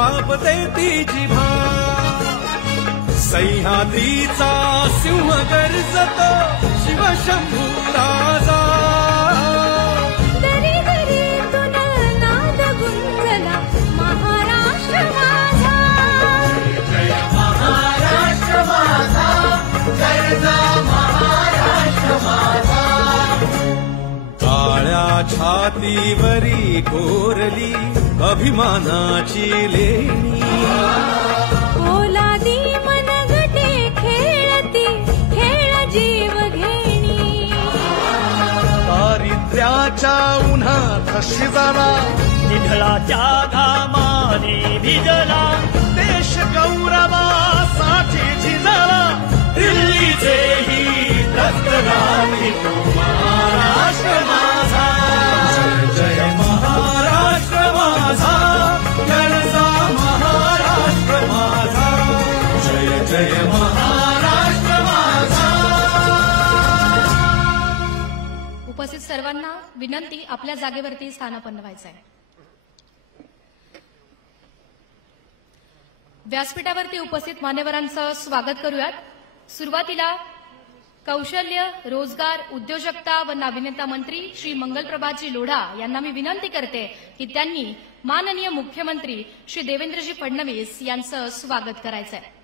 जबाब देती जिभा सह्याद्रीचा सिंह गर्जतो शिवशंभू राजा दरी दरीतून नाद गुंजला महाराष्ट्र माझा जय महाराष्ट्र माझा जय महाराष्ट्र माझा काळ्या छातीवरी कोरली अभिमानाची लेणी ओलादी मनगटे खेळती खेळ जीव घेणी दारिद्र्याच्या उन्हात शिजाला निधळाच्या घामाने भिजला देश गौरवासाठी झिजला दिल्लीचेही रक्तदानी तो महाराष्ट्र माझा जय जय महाराष्ट्र माझा गरजा महाराष्ट्र माझा जय जय महाराष्ट्र माझा. उपस्थित सर्वांना विनंती, आपल्या जागेवरती स्थानापन्न व्हायचं आहे. व्यासपीठावरती उपस्थित मान्यवरांचं स्वागत करूयात. सुरुवातीला कौशल्य, रोजगार, उद्योजकता व नाविन्यता मंत्री श्री मंगलप्रभाजी लोढा यांना मी विनंती करते की त्यांनी माननीय मुख्यमंत्री श्री देवेंद्रजी फडणवीस यांचं स्वागत करायचं आहे.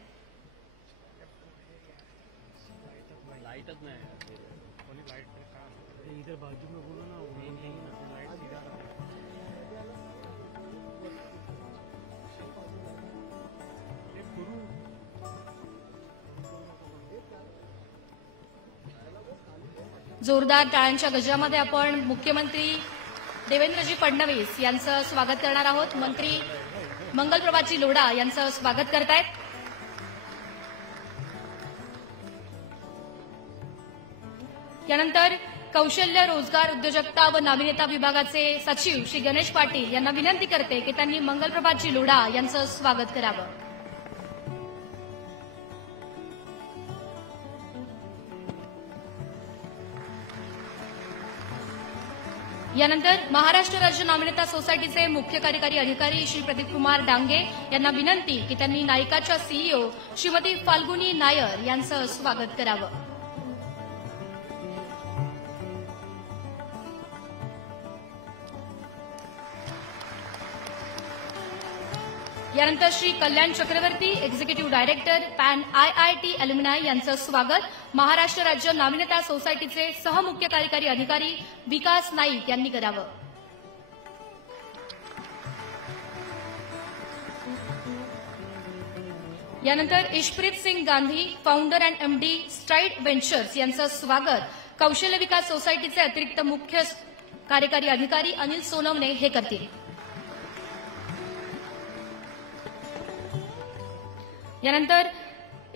जोरदार टाळ्यांच्या गजरामध्ये आपण मुख्यमंत्री देवेंद्रजी फडणवीस यांचं स्वागत करणार आहोत. मंत्री मंगलप्रभाजी लोढा यांचं स्वागत करतायत. यानंतर कौशल्य, रोजगार, उद्योजकता व नाविन्यता विभागाचे सचिव श्री गणेश पाटील यांना विनंती करते की त्यांनी मंगलप्रभाजी लोढा यांचं स्वागत करावं. यानंतर महाराष्ट्र राज्य नाविन्यता सोसायटीचे मुख्य कार्यकारी अधिकारी श्री प्रदीप कुमार डांगे यांना विनंती की त्यांनी नायकाच्या सीईओ श्रीमती फाल्गुनी नायर यांचं स्वागत करावं. यानंतर श्री कल्याण चक्रवर्ती, एक्झिक्युटिव्ह डायरेक्टर पॅन आयआयटी अल्युमिनाय यांचं स्वागत महाराष्ट्र राज्य नाविन्यता सोसायटीचे सहमुख्य कार्यकारी अधिकारी विकास नाईक यांनी करावं. यानंतर Ishpreet Singh Gandhi, founder and MD Stride Ventures यांचं स्वागत कौशल्य विकास सोसायटीचे अतिरिक्त मुख्य कार्यकारी अधिकारी अनिल सोनवणे हे करतील. यानंतर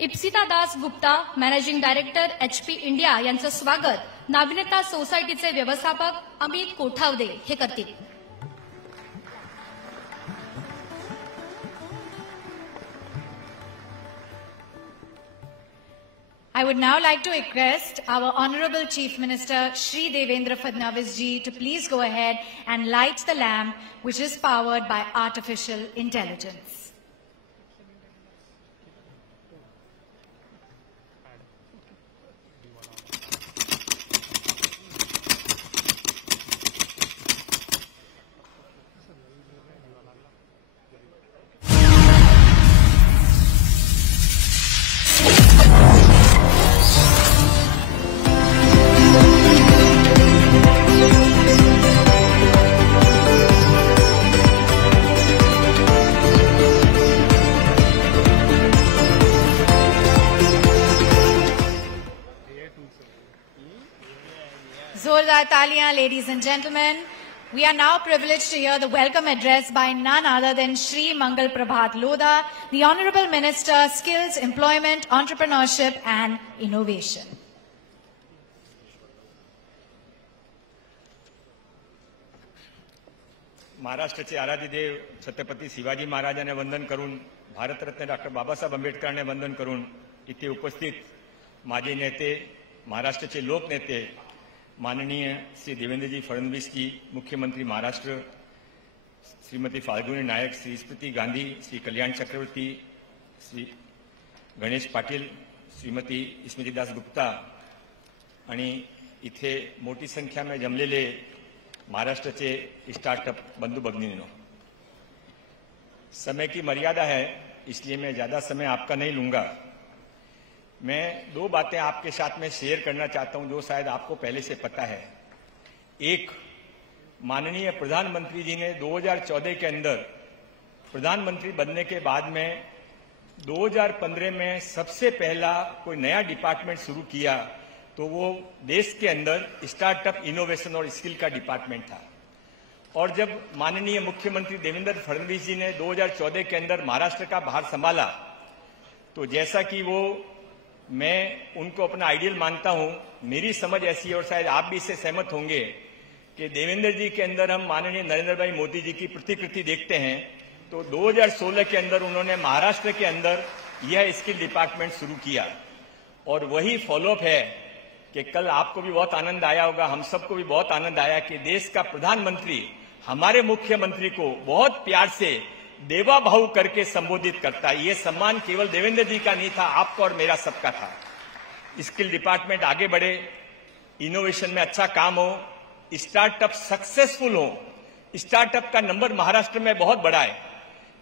Ipsita Das Gupta, managing director HP India यांचं स्वागत नाविन्यता सोसायटीचे व्यवस्थापक अमित कोठावदे हे करतील. I would now like to request our Honorable Chief Minister Shri Devendra Fadnavis ji to please go ahead and light the lamp which is powered by artificial intelligence. Zordar Taliyan, ladies and gentlemen. We are now privileged to hear the welcome address by none other than Shri Mangal Prabhat Lodha, the Honorable Minister, Skills, Employment, Entrepreneurship and Innovation. महाराष्ट्राचे आराध्य देव छत्रपती शिवाजी महाराजांना वंदन करून, Bharat Ratna doctor Babasaheb आंबेडकरांना वंदन करून इथे उपस्थित माजी नेते, महाराष्ट्राचे लोकनेते माननीय श्री देवेंद्रजी फडणवीस जी, मुख्यमंत्री महाराष्ट्र, श्रीमती फाल्गुनी नायक, श्री स्मृति गांधी, श्री कल्याण चक्रवर्ती, श्री गणेश पाटील, श्रीमती स्मृतिदास गुप्ता आणि इथे मोठी संख्या में जमलेले महाराष्ट्राचे स्टार्टअप बंधु भगिनींनो, समय की मर्यादा है इसलिए मैं ज्यादा समय आपका नहीं लूंगा। मैं दो बातें आपके साथ में शेयर करना चाहता हूं जो शायद आपको पहले से पता है। एक, माननीय प्रधानमंत्री जी ने 2014 के अंदर प्रधानमंत्री बनने के बाद में 2015 में सबसे पहला कोई नया डिपार्टमेंट शुरू किया तो वो देश के अंदर स्टार्टअप, इनोवेशन और स्किल का डिपार्टमेंट था। और जब माननीय मुख्यमंत्री देवेंद्र फडणवीस जी ने 2014 के अंदर महाराष्ट्र का भार संभाला तो जैसा कि वो, मैं उनको अपना आइडियल मानता हूं, मेरी समझ ऐसी है और शायद आप भी इससे सहमत होंगे कि देवेंद्र जी के अंदर हम माननीय नरेंद्र भाई मोदी जी की प्रतिकृति देखते हैं। तो 2016 के अंदर उन्होंने महाराष्ट्र के अंदर यह स्किल डिपार्टमेंट शुरू किया और वही फॉलोअप है कि कल आपको भी बहुत आनंद आया होगा, हम सबको भी बहुत आनंद आया कि देश का प्रधानमंत्री हमारे मुख्यमंत्री को बहुत प्यार से देवा भाऊ करके संबोधित करता है। ये सम्मान केवल देवेंद्र जी का नहीं था, आपका और मेरा सबका था। स्किल डिपार्टमेंट आगे बढ़े, इनोवेशन में अच्छा काम हो, स्टार्टअप सक्सेसफुल हो। स्टार्टअप का नंबर महाराष्ट्र में बहुत बड़ा है,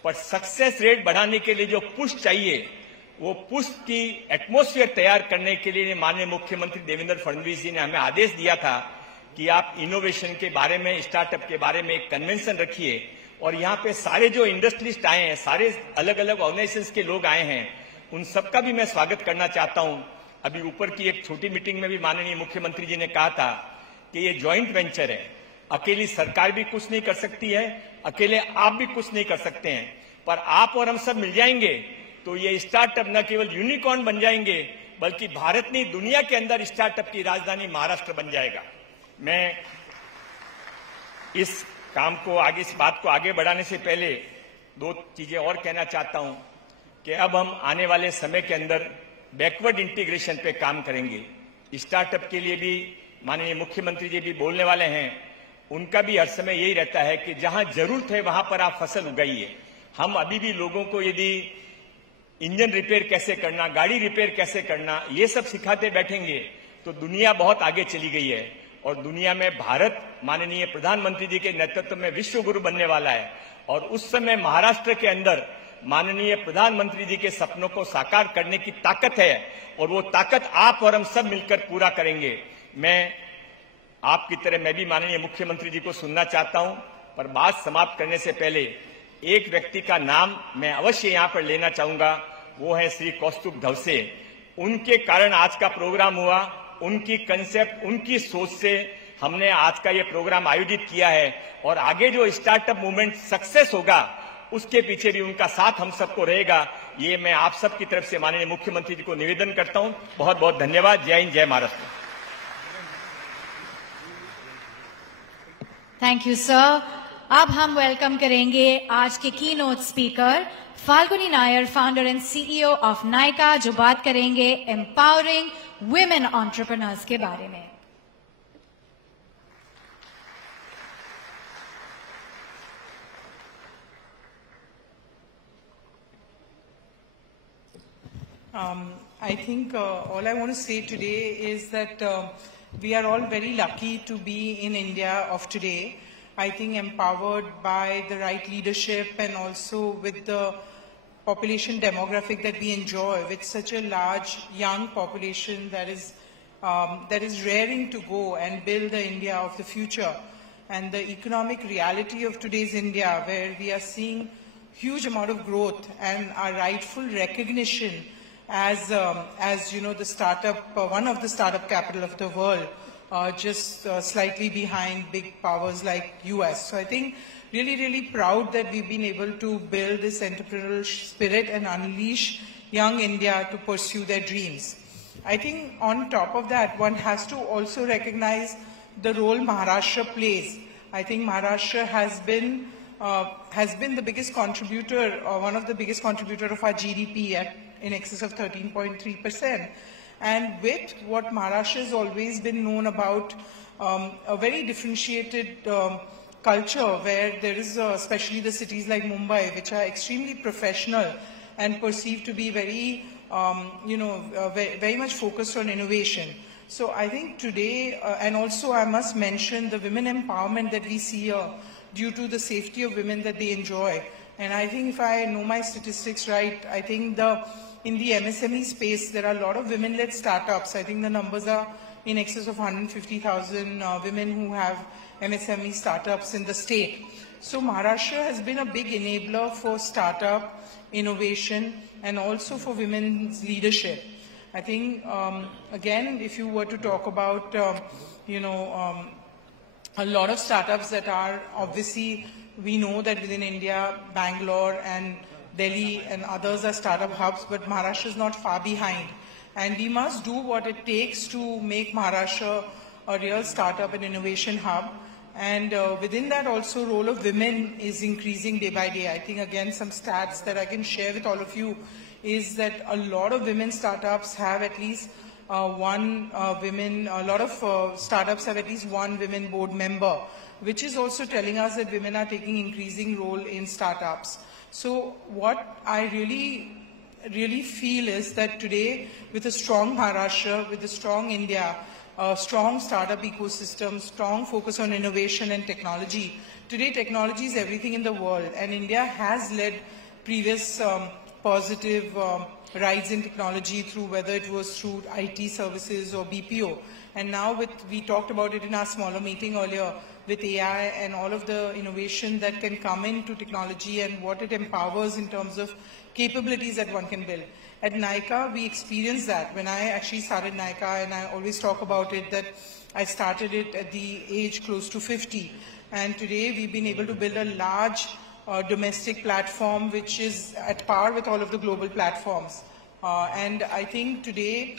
पर सक्सेस रेट बढ़ाने के लिए जो पुश चाहिए, वो पुश की एटमॉस्फेयर तैयार करने के लिए माननीय मुख्यमंत्री देवेंद्र फडणवीस जी ने हमें आदेश दिया था कि आप इनोवेशन के बारे में, स्टार्टअप के बारे में एक कन्वेंशन रखिए। और यहाँ पे सारे जो इंडस्ट्रियलिस्ट आए हैं, सारे अलग अलग ऑर्गेनाइजेशंस के लोग आए हैं, उन सबका भी मैं स्वागत करना चाहता हूं। अभी ऊपर की एक छोटी मीटिंग में भी माननीय मुख्यमंत्री जी ने कहा था कि ये ज्वाइंट वेंचर है, अकेली सरकार भी कुछ नहीं कर सकती है, अकेले आप भी कुछ नहीं कर सकते हैं, पर आप और हम सब मिल जाएंगे तो ये स्टार्टअप न केवल यूनिकॉर्न बन जाएंगे बल्कि भारत नहीं, दुनिया के अंदर स्टार्टअप की राजधानी महाराष्ट्र बन जाएगा। मैं इस काम को आगे, इस बात को आगे बढ़ाने से पहले दो चीजें और कहना चाहता हूं कि अब हम आने वाले समय के अंदर बैकवर्ड इंटीग्रेशन पे काम करेंगे। स्टार्टअप के लिए भी माननीय मुख्यमंत्री जी भी बोलने वाले हैं, उनका भी हर समय यही रहता है कि जहां जरूरत है वहां पर आप फसल उगाइए। हम अभी भी लोगों को यदि इंजन रिपेयर कैसे करना, गाड़ी रिपेयर कैसे करना, ये सब सिखाते बैठेंगे तो दुनिया बहुत आगे चली गई है और दुनिया में भारत माननीय प्रधानमंत्री जी के नेतृत्व में विश्व गुरु बनने वाला है। और उस समय महाराष्ट्र के अंदर माननीय प्रधानमंत्री जी के सपनों को साकार करने की ताकत है और वो ताकत आप और हम सब मिलकर पूरा करेंगे। मैं आपकी तरह मैं भी माननीय मुख्यमंत्री जी को सुनना चाहता हूं, पर बात समाप्त करने से पहले एक व्यक्ति का नाम मैं अवश्य यहां पर लेना चाहूंगा, वो है श्री कौस्तुभ धवसे। उनके कारण आज का प्रोग्राम हुआ, उनकी कंसेप्ट, उनकी सोच से हमने आज का ये प्रोग्राम आयोजित किया है और आगे जो स्टार्टअप मूवमेंट सक्सेस होगा उसके पीछे भी उनका साथ हम सबको रहेगा। ये मैं आप सबकी तरफ से माननीय मुख्यमंत्री जी को निवेदन करता हूं। बहुत बहुत धन्यवाद। जय हिंद, जय महाराष्ट्र। Thank you sir. अब हम वेलकम करेंगे आज के की note speaker Falguni Nair, founder and CEO of Nykaa, जो बात करेंगे एम्पावरिंग वुमेन एंटरप्रेन्योर्स के बारे में। I think all I want to say today is that we are all very lucky to be in India of today. I think empowered by the right leadership and also with the population demographic that we enjoy, with such a large young population that is raring to go and build the India of the future. And the economic reality of today's India, where we are seeing huge amount of growth and our rightful recognition as you know, the startup, one of the startup capital of the world, just slightly behind big powers like US. So I think really proud that we've been able to build this entrepreneurial spirit and unleash young India to pursue their dreams. I think on top of that, one has to also recognize the role Maharashtra plays. I think Maharashtra has been the biggest contributor, or one of the biggest contributor of our GDP in excess of 13.3%. And with what Maharashtra has always been known about, a very differentiated culture where there is, especially the cities like Mumbai, which are extremely professional and perceived to be very, very much focused on innovation. So I think today, and also I must mention the women empowerment that we see here due to the safety of women that they enjoy. And I think if I know my statistics right, I think in the MSME space, there are a lot of women-led startups. I think the numbers are in excess of 150,000 women who have MSME startups in the state. So Maharashtra has been a big enabler for startup innovation and also for women's leadership. I think, again, if you were to talk about, a lot of startups that are obviously, we know that within India, Bangalore and Delhi and others are startup hubs, but Maharashtra is not far behind. And we must do what it takes to make Maharashtra a real startup and innovation hub. And within that also, role of women is increasing day by day. I think, again, some stats that I can share with all of you is that a lot of women startups have at least startups have at least one women board member, which is also telling us that women are taking increasing role in startups. So what I really feel is that today, with a strong Maharashtra, with a strong India, a strong startup ecosystem, strong focus on innovation and technology. Today, technology is everything in the world, and India has led previous positive rides in technology through whether it was through IT services or BPO. And now we talked about it in our smaller meeting earlier, with AI and all of the innovation that can come into technology and what it empowers in terms of capabilities that one can build. At Nykaa, we experienced that. When I actually started Nykaa, and I always talk about it, that I started it at the age close to 50. And today we've been able to build a large domestic platform which is at par with all of the global platforms. And I think today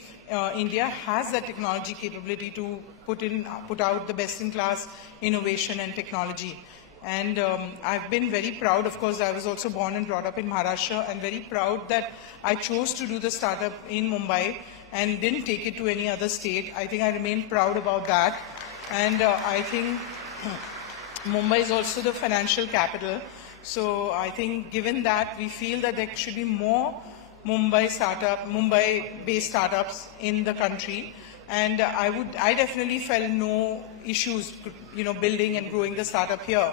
India has that technology capability to put out the best-in-class innovation and technology. And I've been very proud. Of course, I was also born and brought up in Maharashtra. I'm very proud that I chose to do the startup in Mumbai and didn't take it to any other state. I think I remain proud about that. And I think Mumbai is also the financial capital. So I think given that, we feel that there should be more Mumbai-based startups in the country. And I definitely felt no issues, building and growing the startup here.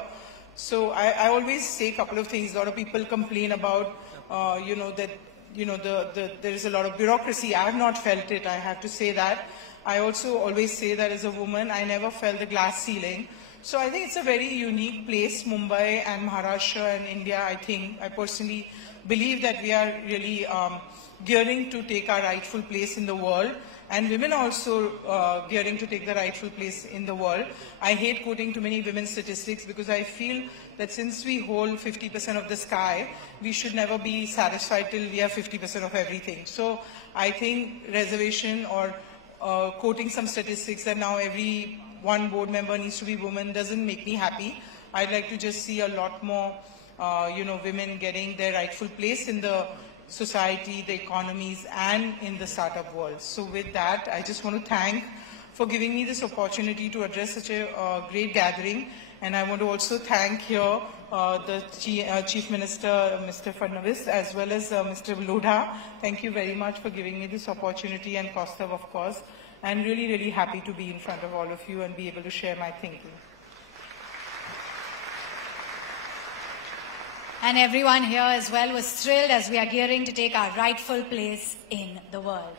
So I always say a couple of things. A lot of people complain about, there is a lot of bureaucracy. I have not felt it, I have to say that. I also always say that as a woman, I never felt the glass ceiling. So I think it's a very unique place, Mumbai and Maharashtra and India. I personally believe that we are really gearing to take our rightful place in the world. And women also gearing to take the rightful place in the world. I hate quoting too many women's statistics because I feel that since we hold 50% of the sky, we should never be satisfied till we have 50% of everything. So I think reservation or quoting some statistics that now every one board member needs to be woman doesn't make me happy. I'd like to just see a lot more, women getting their rightful place in the society, the economies, and in the startup world. So with that, I just want to thank for giving me this opportunity to address such a great gathering. And I want to also thank here the Chief Minister, Mr. Fadnavis, as well as Mr. Lodha. Thank you very much for giving me this opportunity, and Kaustav, of course. I'm really, really happy to be in front of all of you and be able to share my thinking. And everyone here as well was thrilled as we are gearing to take our rightful place in the world.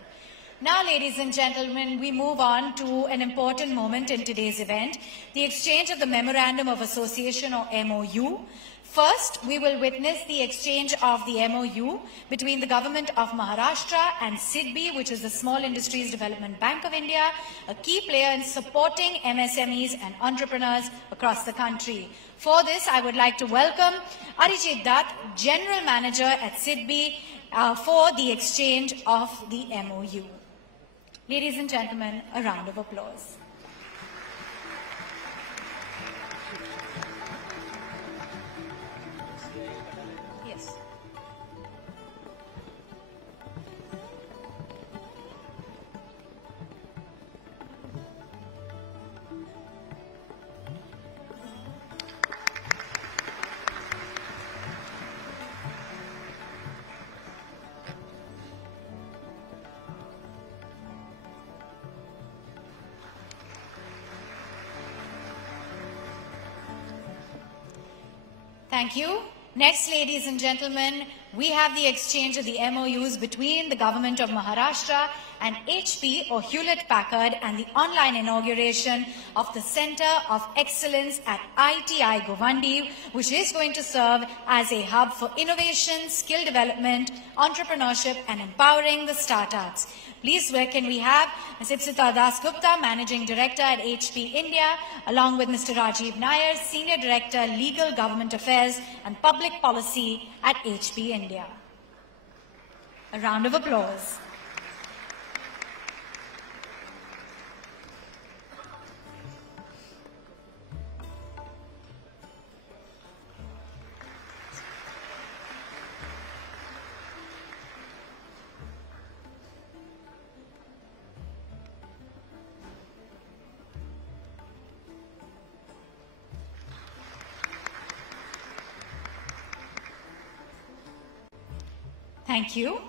Now, ladies and gentlemen, we move on to an important moment in today's event, the exchange of the Memorandum of Association, or MOU. First, we will witness the exchange of the MOU between the Government of Maharashtra and SIDBI, which is the Small Industries Development Bank of India, a key player in supporting MSMEs and entrepreneurs across the country. For this, I would like to welcome Arijit Dutt, General Manager at SIDBI, for the exchange of the MOU. Ladies and gentlemen, a round of applause. Yes. Thank you. Next, ladies and gentlemen, we have the exchange of the MOUs between the Government of Maharashtra and HP or Hewlett-Packard and the online inauguration of the Center of Excellence at ITI Govandi, which is going to serve as a hub for innovation, skill development, entrepreneurship and empowering the startups. Please, where can we have Ms. Ipsita Das Gupta, Managing Director at HP India, along with Mr. Rajiv Nair, Senior Director, Legal Government Affairs and Public Policy at HP India. A round of applause. Thank you.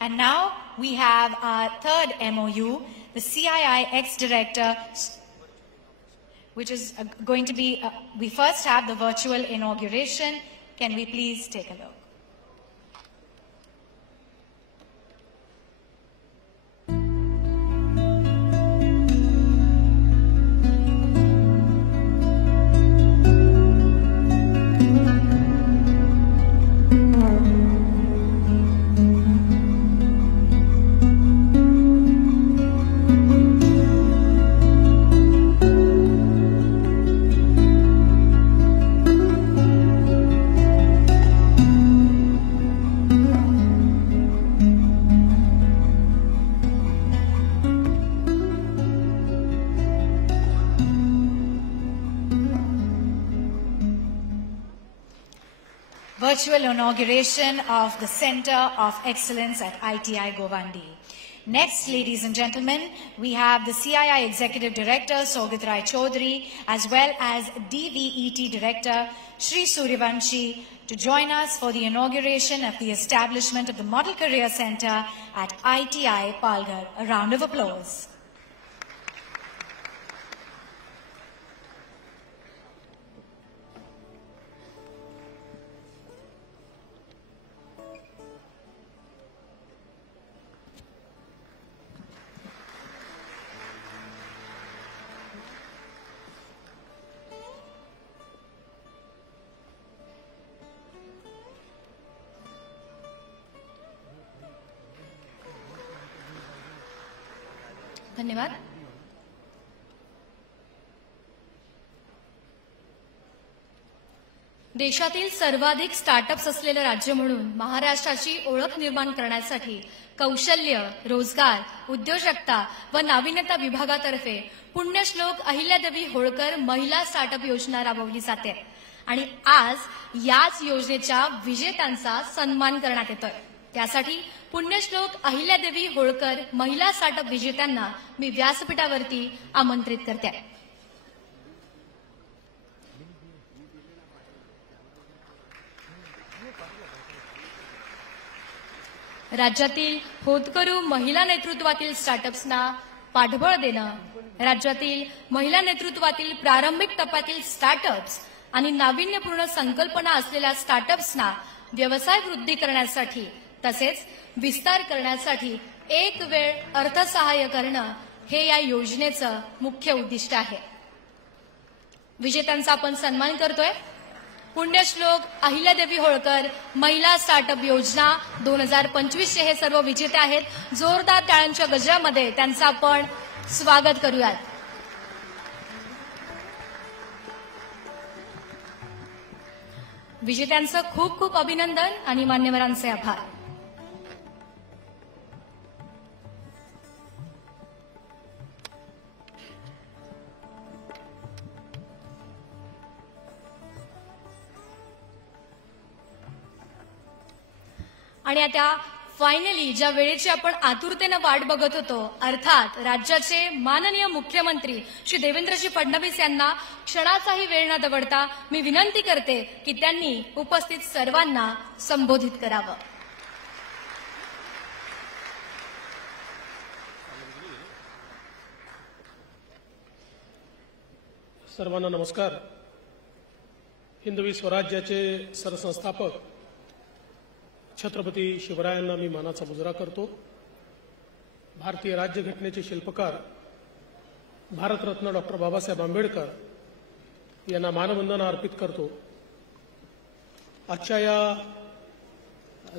And now we have our third MOU, the CII ex-director, which is going to be, we first have the virtual inauguration. Can we please take a look? Virtual inauguration of the Center of Excellence at ITI Govandi. Next, ladies and gentlemen, we have the CII Executive Director, Saugit Rai Chaudhary, as well as DVET Director, Shri Suryavanshi, to join us for the inauguration of the establishment of the Model Career Center at ITI Palghar. A round of applause. धन्यवाद. देशातील सर्वाधिक startups असलेलं राज्य म्हणून महाराष्ट्राची ओळख निर्माण करण्यासाठी कौशल्य, रोजगार, उद्योजकता व नाविन्यता विभागातर्फे पुण्यश्लोक अहिल्यादेवी होळकर महिला स्टार्टअप योजना राबवली जाते आणि आज याच योजनेच्या विजेत्यांचा सन्मान करण्यात येतोय. त्यासाठी पुण्यश्लोक अहिल्यादेवी होळकर महिला स्टार्टअप विजेत्यांना मी व्यासपीठावरती आमंत्रित करते. राज्यातील होतकरू महिला नेतृत्वातील स्टार्टअप्सना पाठबळ देणं, राज्यातील महिला नेतृत्वातील प्रारंभिक टप्प्यातील स्टार्टअप्स आणि नाविन्यपूर्ण संकल्पना असलेल्या स्टार्टअप्सना व्यवसाय वृद्धी करण्यासाठी तसेच विस्तार करण्यासाठी एक वेळ अर्थसहाय्य करणं हे या योजनेचं मुख्य उद्दिष्ट आहे. विजेत्यांचा आपण सन्मान करतोय. पुण्यश्लोक अहिल्यादेवी होळकर महिला स्टार्टअप योजना 2025 चे हे सर्व विजेते आहेत. जोरदार टाळ्यांच्या गजरामध्ये त्यांचं आपण स्वागत करूयात. विजेत्यांचं खूप खूप अभिनंदन आणि मान्यवरांचे आभार. आणि आता फायनली ज्या वेळेची आपण आतुरतेनं वाट बघत होतो, अर्थात राज्याचे माननीय मुख्यमंत्री श्री देवेंद्रजी फडणवीस यांना क्षणाचाही वेळ न दवडता मी विनंती करते की त्यांनी उपस्थित सर्वांना संबोधित करावं. सर्वांना नमस्कार. हिंदवी स्वराज्याचे सरसंस्थापक छत्रपती शिवरायांना मी मानाचा मुजरा करतो. भारतीय राज्यघटनेचे शिल्पकार भारतरत्न डॉक्टर बाबासाहेब आंबेडकर यांना मानवंदना अर्पित करतो. आजच्या या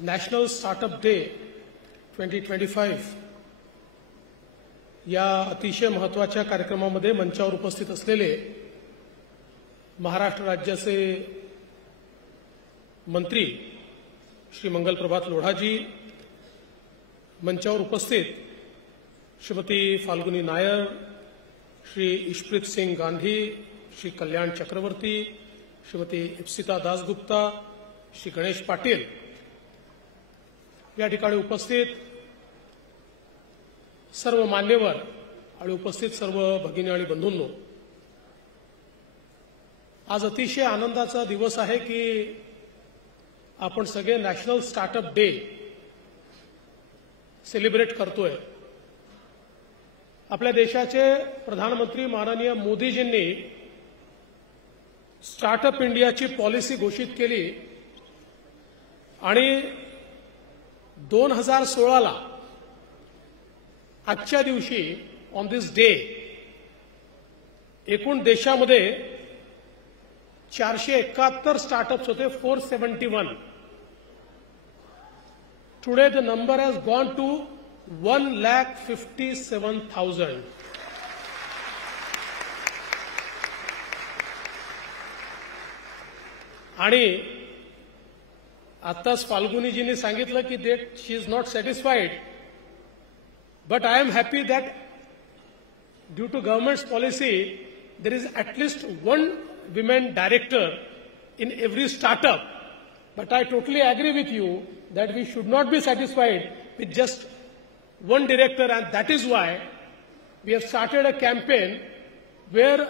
नॅशनल स्टार्टअप डे 2025 या अतिशय महत्त्वाच्या कार्यक्रमामध्ये मंचावर उपस्थित असलेले महाराष्ट्र राज्याचे मंत्री श्री मंगल प्रभात लोढाजी, मंचावर उपस्थित श्रीमती फाल्गुनी नायर, श्री ईशप्रीत सिंग गांधी, श्री कल्याण चक्रवर्ती, श्रीमती इप्सिता दासगुप्ता, श्री गणेश पाटील या ठिकाणी उपस्थित सर्व मान्यवर आणि उपस्थित सर्व भगिनी आणि बंधूंनो, आज अतिशय आनंदाचा दिवस आहे की आपण सगळे नॅशनल स्टार्टअप डे सेलिब्रेट करतोय. आपल्या देशाचे प्रधानमंत्री माननीय मोदीजींनी स्टार्टअप इंडियाची पॉलिसी घोषित केली आणि 2016ला आजच्या दिवशी ऑन दिस डे एकूण देशामध्ये 471 स्टार्टअप्स होते, 471. Today the number has gone to 1,57,000. आणि आताच फाल्गुनीजींनी सांगितलं की that she is not satisfied, but I am happy that due to government's policy there is at least one women director in every startup. But I totally agree with you that we should not be satisfied with just one director, and that is why we have started a campaign where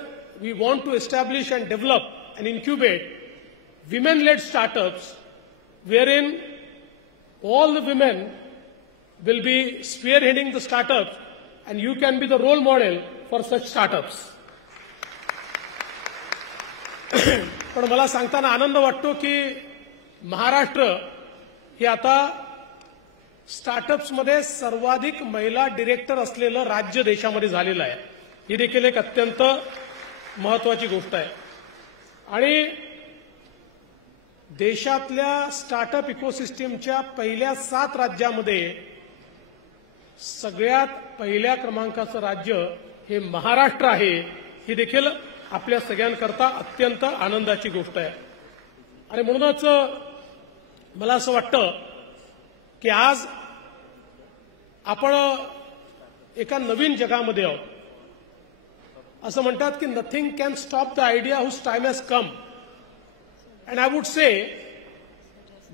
we want to establish and develop and incubate women-led startups wherein all the women will be spearheading the startups and you can be the role model for such startups. पण मला सांगताना आनंद वाटतो की महाराष्ट्र हे आता स्टार्टअप्समध्ये सर्वाधिक महिला director असलेलं राज्य देशामध्ये झालेलं आहे. ही देखील एक अत्यंत महत्त्वाची गोष्ट आहे. आणि देशातल्या स्टार्टअप इकोसिस्टीमच्या पहिल्या 7 राज्यामध्ये सगळ्यात पहिल्या क्रमांकाचं राज्य हे महाराष्ट्र आहे. ही देखील आपल्या सगळ्यांकरता अत्यंत आनंदाची गोष्ट आहे. आणि म्हणूनच मला असं वाटतं की आज आपण एका नवीन जगामध्ये आहोत. असं म्हणतात की nothing can stop the idea whose time has come. And I would say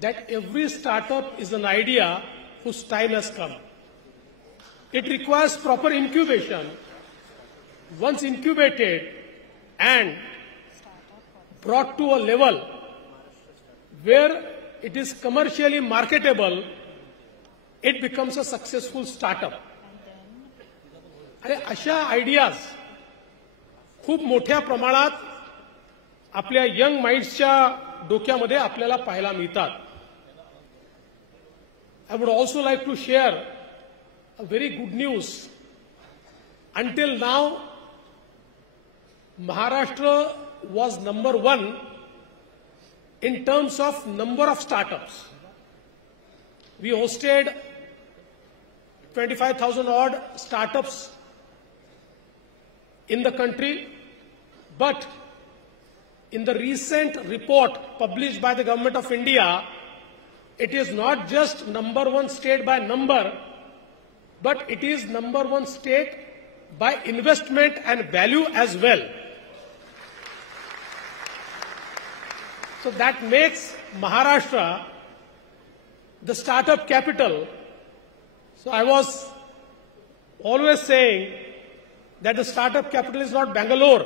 that every startup is an idea whose time has come. It requires proper incubation. Once incubated and brought to a level where it is commercially marketable, it becomes a successful startup. आणि अशा ideas खूप मोठ्या प्रमाणात आपल्या young माइंड्सच्या डोक्यामध्ये आपल्याला पाहायला मिळतात. I would also like to share a very good news. Until now, Maharashtra was number 1 in terms of number of startups. We hosted 25,000 odd startups in the country, but in the recent report published by the Government of India, it is not just number 1 state by number, but it is number 1 state by investment and value as well. So that makes Maharashtra the startup capital. So I was always saying that the startup capital is not Bangalore.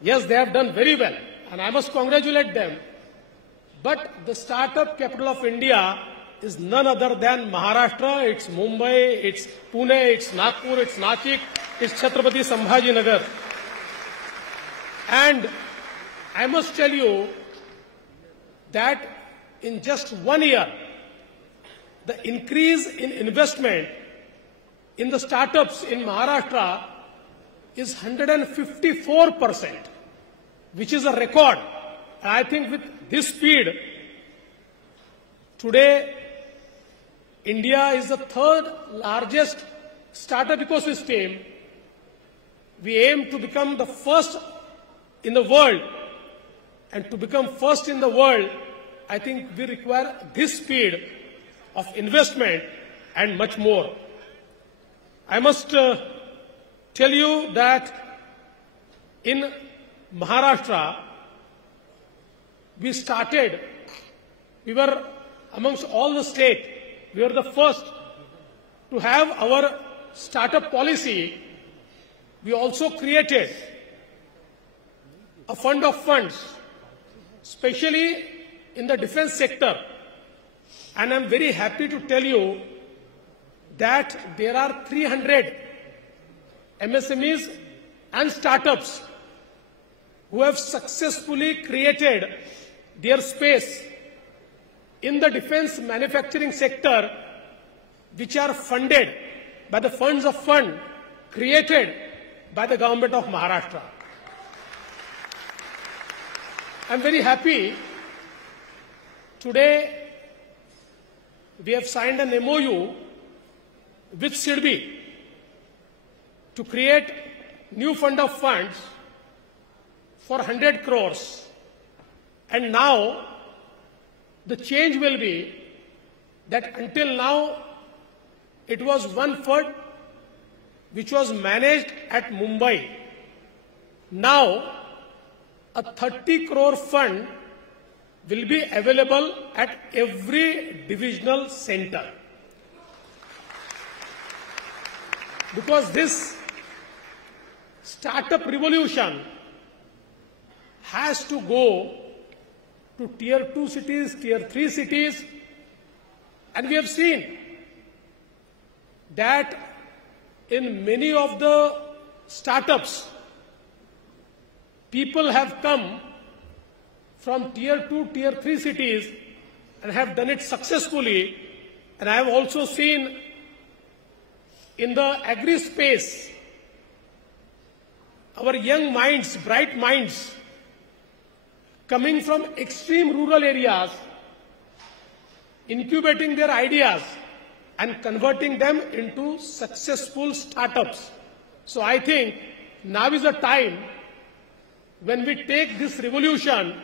Yes, they have done very well, and I must congratulate them. But the startup capital of India is none other than Maharashtra. It's Mumbai, it's Pune, it's Nagpur, it's Nashik, it's Chhatrapati Sambhajinagar. And I must tell you that in just 1 year, the increase in investment in the startups in Maharashtra is 154%, which is a record. And I think with this speed, today India is the third largest startup ecosystem. We aim to become the first in the world, and to become first in the world, I think we require this speed of investment and much more. I must tell you that in Maharashtra, we were amongst all the states, we were the first to have our startup policy. We also created a fund of funds, especially in the defense sector. And I'm very happy to tell you that there are 300 MSMEs and startups who have successfully created their space in the defense manufacturing sector, which are funded by the funds of fund created by the government of Maharashtra. I'm very happy. Today, we have signed an MOU with SIDBI to create new fund of funds for 100 crores. And now, the change will be that until now, it was one fund which was managed at Mumbai. Now, a 30 crore fund will be available at every divisional center. Because this startup revolution has to go to tier 2 cities, tier 3 cities, and we have seen that in many of the startups, people have come from tier 2, tier 3 cities and have done it successfully. And I have also seen in the agri space, our young minds, bright minds, coming from extreme rural areas, incubating their ideas and converting them into successful startups. So I think now is the time when we take this revolution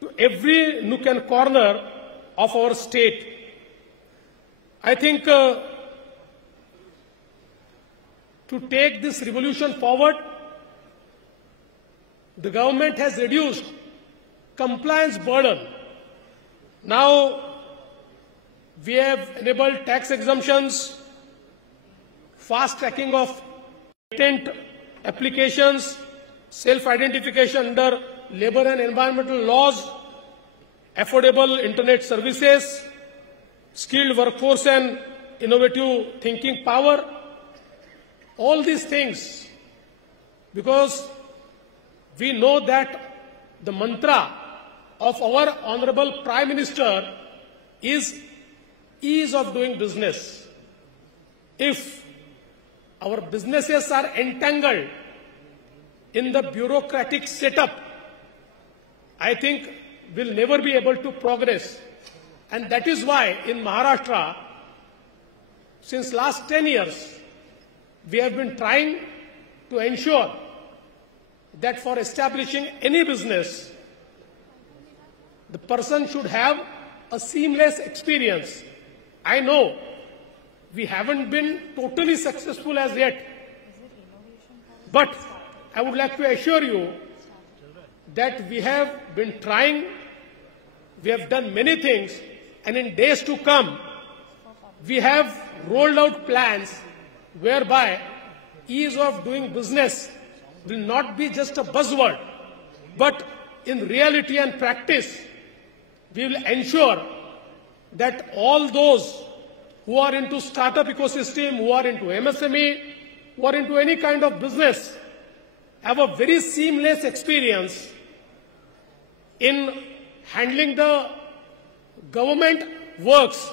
to every nook and corner of our state. I think to take this revolution forward, the government has reduced compliance burden. Now, we have enabled tax exemptions, fast tracking of patent applications, self-identification under labor and environmental laws, affordable internet services, skilled workforce and innovative thinking power. All these things, because we know that the mantra of our Honorable Prime Minister is ease of doing business. If our businesses are entangled in the bureaucratic setup, I think we'll never be able to progress. And that is why in Maharashtra, since last 10 years, we have been trying to ensure that for establishing any business, the person should have a seamless experience. I know we haven't been totally successful as yet, but I would like to assure you that we have been trying, we have done many things, and in days to come, we have rolled out plans whereby ease of doing business will not be just a buzzword, but in reality and practice, we will ensure that all those who are into startup ecosystem, who are into MSME, who are into any kind of business, have a very seamless experience in handling the government works,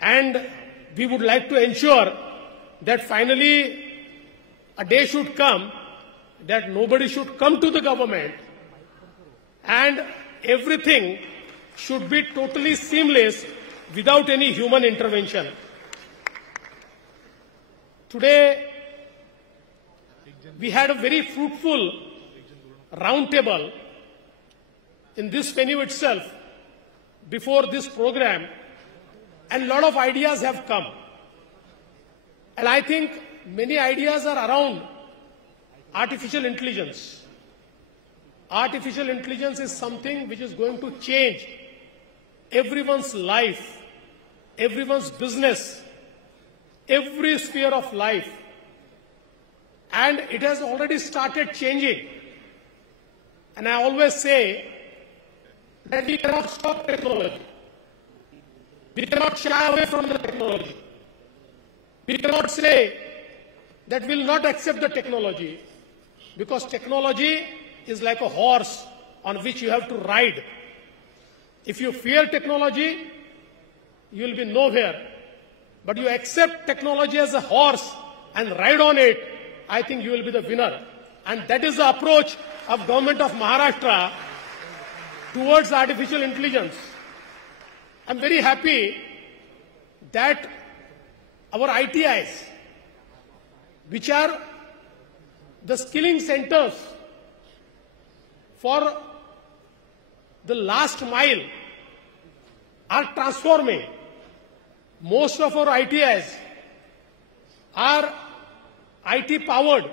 and we would like to ensure that finally a day should come that nobody should come to the government and everything should be totally seamless without any human intervention. Today, we had a very fruitful roundtable in this venue itself before this program, and a lot of ideas have come. And I think many ideas are around artificial intelligence. Artificial intelligence is something which is going to change everyone's life, everyone's business, every sphere of life. And it has already started changing. And I always say that we cannot stop technology. We cannot shy away from the technology. We cannot say that we will not accept the technology, because technology is like a horse on which you have to ride. If you fear technology, you will be nowhere. But you accept technology as a horse and ride on it, I think you will be the winner. And that is the approach of Government of Maharashtra towards artificial intelligence. I'm very happy that our ITIs, which are the skilling centers for the last mile, are transforming. Most of our ITIs are IT powered.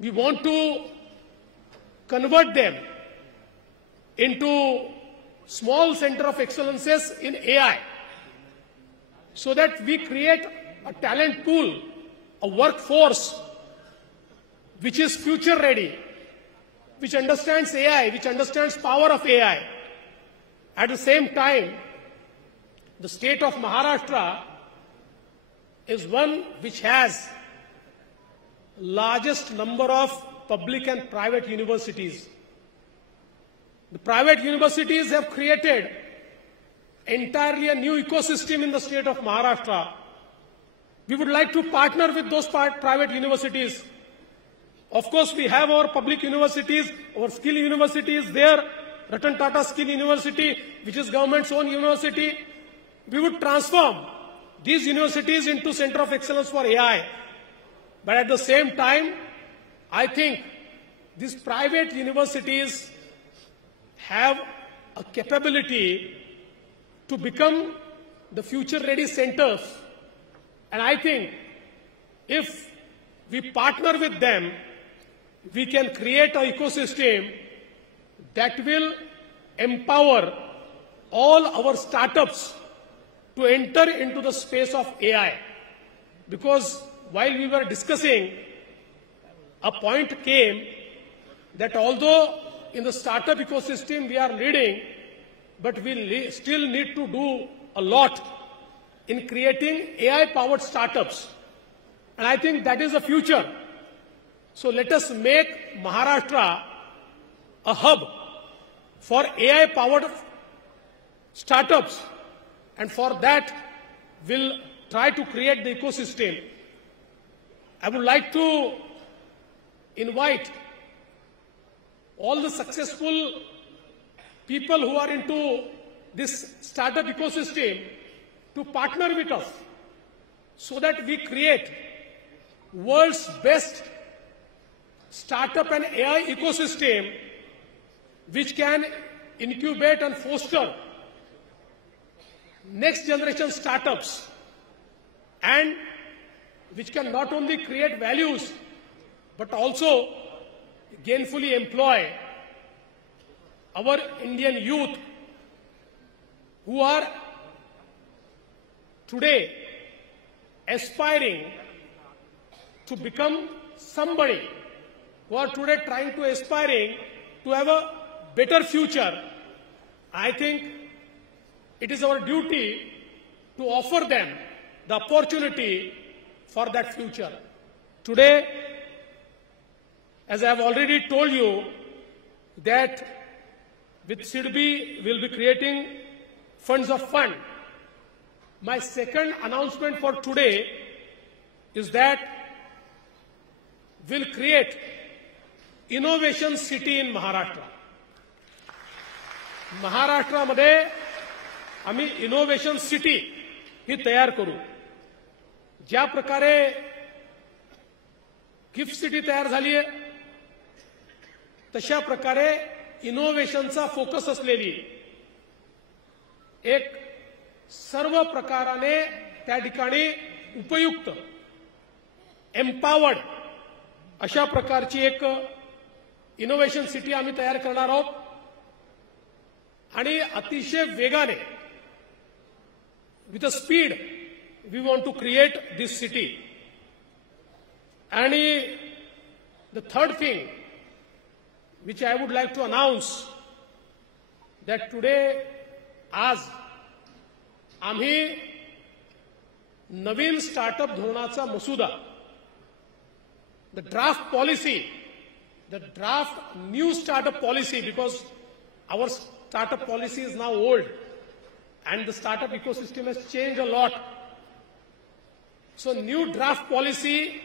We want to convert them into small center of excellences in AI, so that we create a talent pool, a workforce which is future ready, which understands AI, which understands power of AI. At the same time, the state of Maharashtra is one which has largest number of public and private universities. The private universities have created entirely a new ecosystem in the state of Maharashtra. We would like to partner with those private universities. Of course, we have our public universities, our skill universities there, Ratan Tata Skill University, which is government's own university. We would transform these universities into center of excellence for AI. But at the same time, I think these private universities have a capability to become the future-ready centers. And I think if we partner with them, we can create an ecosystem that will empower all our startups to enter into the space of AI. Because while we were discussing, a point came that although in the startup ecosystem we are leading, but we still need to do a lot in creating AI-powered startups. And I think that is the future. So let us make Maharashtra a hub for AI-powered startups. And for that, we'll try to create the ecosystem. I would like to invite all the successful people who are into this startup ecosystem to partner with us so that we create world's best startup and AI ecosystem which can incubate and foster next generation startups, and which can not only create values but also gainfully employ our Indian youth who are today aspiring to become somebody, who are today trying to aspiring to have a better future. I think it is our duty to offer them the opportunity for that future. Today, as I have already told you, that with SIDBI will be creating funds of fund. My second announcement for today is that we'll create Innovation City in Maharashtra. महाराष्ट्रामध्ये आम्ही innovation city ही तयार करू. ज्या प्रकारे gift city तयार झाली आहे तशा प्रकारे इनोव्हेशनचा फोकस असलेली एक सर्व प्रकाराने त्या ठिकाणी उपयुक्त एम्पावर्ड अशा प्रकारची एक इनोव्हेशन सिटी आम्ही तयार करणार आहोत आणि अतिशय वेगाने with a speed we want to create this city. आणि the third thing which I would like to announce that today आज आम्ही नवीन स्टार्टअप धोरणाचा मसुदा the draft policy, the draft new startup policy, because our startup policy is now old and the startup ecosystem has changed a lot. So new draft policy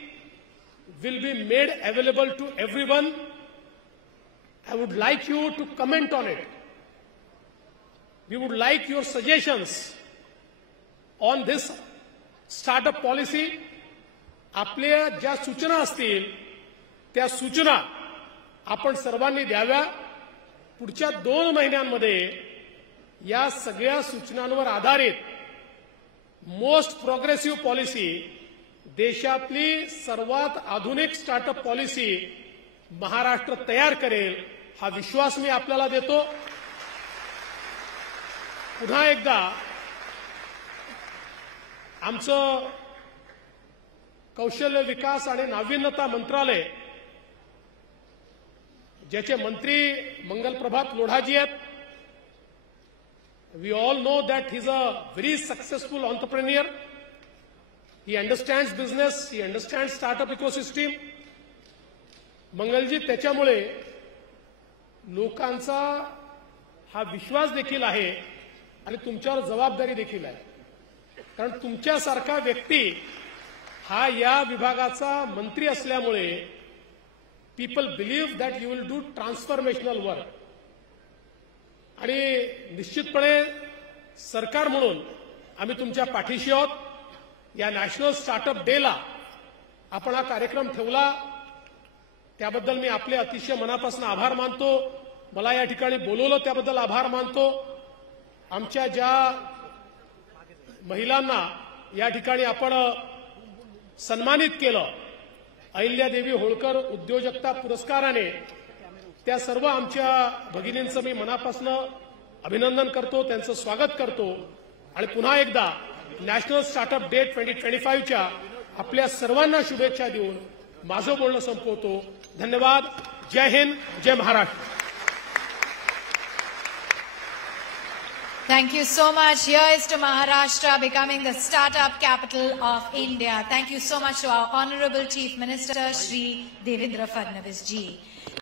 will be made available to everyone. I would like you to comment on it. We would like your suggestions on this startup policy. आपल्या ज्या सूचना असतील त्या सूचना आपण सर्वांनी द्याव्या. पुढच्या 2 महिन्यांमध्ये या सगळ्या सूचनांवर आधारित मोस्ट प्रोग्रेसिव्ह पॉलिसी, देशातली सर्वात आधुनिक स्टार्टअप पॉलिसी महाराष्ट्र तयार करेल हा विश्वास मी आपल्याला देतो. पुन्हा एकदा आमचं कौशल्य विकास आणि नाविन्यता मंत्रालय, ज्याचे मंत्री मंगल प्रभात लोढाजी आहेत. We all know that he's a very successful entrepreneur. He understands business, he understands startup ecosystem. Mangalji, त्याच्यामुळे लोकांचा हा विश्वास देखील आहे आणि तुमच्यावर जबाबदारी देखील आहे. कारण तुमच्यासारखा व्यक्ती हा या विभागाचा मंत्री असल्यामुळे people believe that you will do transformational work. आणि निश्चितपणे सरकार म्हणून आम्ही तुमच्या पाठीशी आहोत. या नॅशनल स्टार्टअप डेला आपण हा कार्यक्रम ठेवला त्याबद्दल मी आपले अतिशय मनापासून आभार मानतो. मला या ठिकाणी बोलवलं त्याबद्दल आभार मानतो. आमच्या ज्या महिलांना या ठिकाणी आपण सन्मानित केलं अहिल्यादेवी होळकर उद्योजकता पुरस्काराने, त्या सर्व आमच्या भगिनींचं मी मनापासून अभिनंदन करतो, त्यांचं स्वागत करतो. आणि पुन्हा एकदा नॅशनल स्टार्टअप डे 2025च्या आपल्या सर्वांना शुभेच्छा देऊन माझं बोलणं संपवतो. धन्यवाद. जय हिंद, जय Maharashtra. Thank you so much. Here is to Maharashtra becoming the startup capital of India. Thank you so much to our Honorable Chief Minister, Shri Devendra Fadnavis ji.